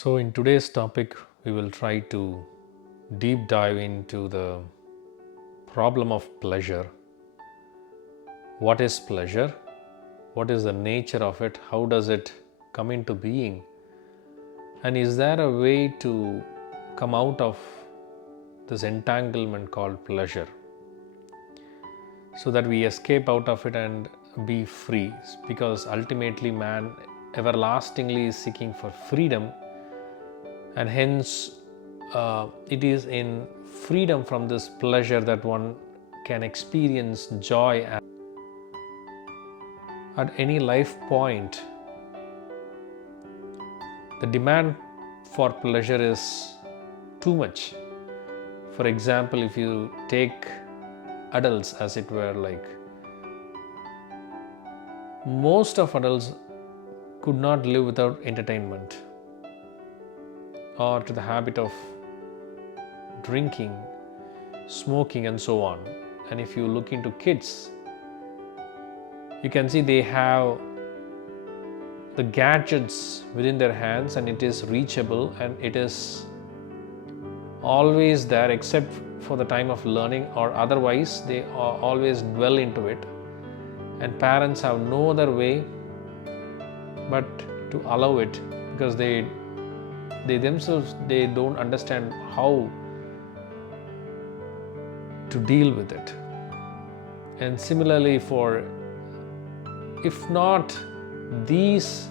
So, in today's topic, we will try to deep dive into the problem of pleasure. What is pleasure? What is the nature of it? How does it come into being? And is there a way to come out of this entanglement called pleasure so that we escape out of it and be free? Because ultimately, man everlastingly is seeking for freedom, and hence it is in freedom from this pleasure that one can experience joy at any life point. The demand for pleasure is too much. For example, if you take adults, as it were, like most of adults could not live without entertainment or to the habit of drinking, smoking, and so on. And if you look into kids, you can see they have the gadgets within their hands, and it is reachable and it is always there except for the time of learning, or otherwise they always dwell into it, and parents have no other way but to allow it, because they themselves they don't understand how to deal with it. And similarly, for if not these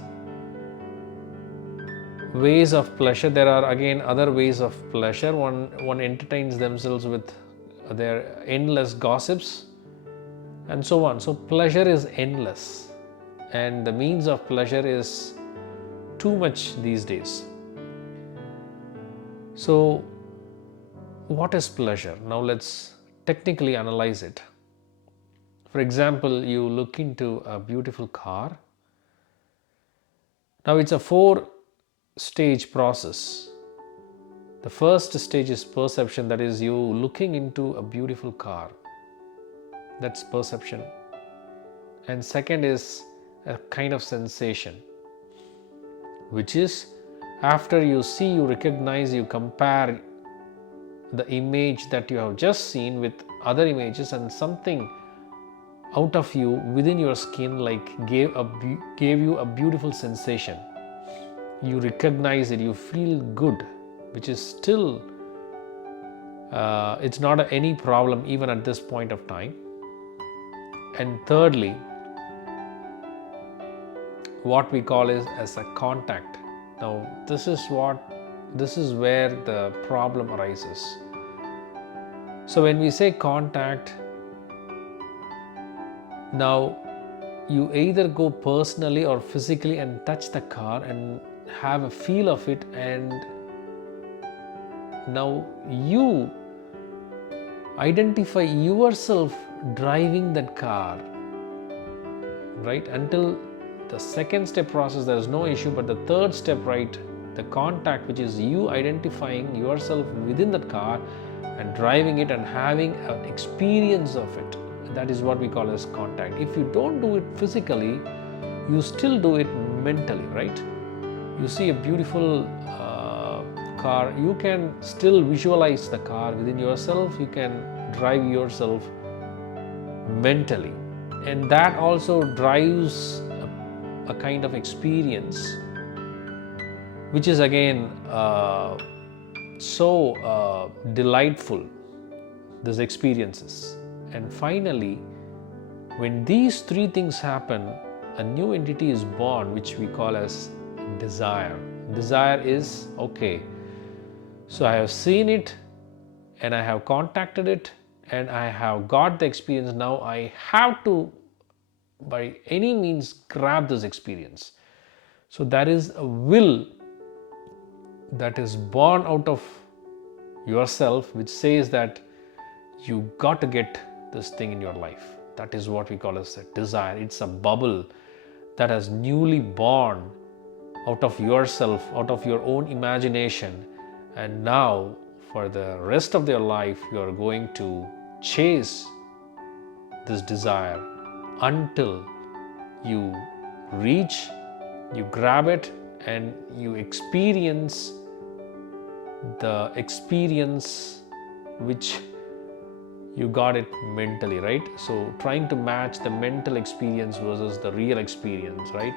ways of pleasure, there are again other ways of pleasure. One entertains themselves with their endless gossips and so on. So pleasure is endless, and the means of pleasure is too much these days. So what is pleasure? Now let's technically analyze it. For example, you look into a beautiful car. Now it's a 4-stage process. The first stage is perception, that is, you looking into a beautiful car. That's perception. And second is a kind of sensation, which is after you see, you recognize, you compare the image that you have just seen with other images, and something out of you within your skin like gave you a beautiful sensation. You recognize it, you feel good, which is still it's not any problem even at this point of time. And thirdly, what we call is as a contact. Now this is where the problem arises. So when we say contact, now you either go personally or physically and touch the car and have a feel of it, and now you identify yourself driving that car, right? Until the second step process, there is no issue, but the third step, right, the contact, which is you identifying yourself within that car and driving it and having an experience of it, that is what we call as contact. If you don't do it physically, you still do it mentally, right? You see a beautiful car, you can still visualize the car within yourself, you can drive yourself mentally, and that also drives a kind of experience, which is again so delightful, these experiences. And finally, when these three things happen, a new entity is born, which we call as desire. Desire is, okay, so I have seen it and I have contacted it and I have got the experience. Now I have to, by any means, grab this experience. So there is a will that is born out of yourself, which says that you got to get this thing in your life. That is what we call as a desire. It's a bubble that has newly born out of yourself, out of your own imagination, and now for the rest of your life you are going to chase this desire until you reach, you grab it, and you experience the experience which you got it mentally, right? So trying to match the mental experience versus the real experience, right?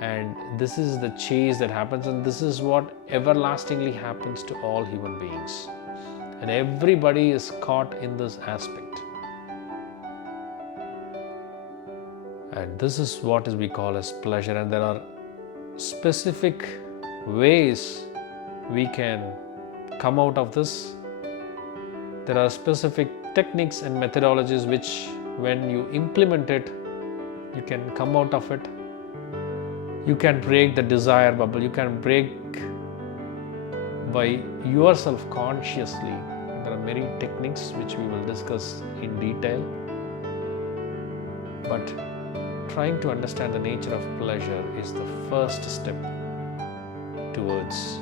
And this is the chase that happens, and this is what everlastingly happens to all human beings, and everybody is caught in this aspect. And this is what is we call as pleasure, and there are specific ways we can come out of this. There are specific techniques and methodologies which, when you implement it, you can come out of it. You can break the desire bubble. You can break by yourself consciously. There are many techniques which we will discuss in detail. But trying to understand the nature of pleasure is the first step towards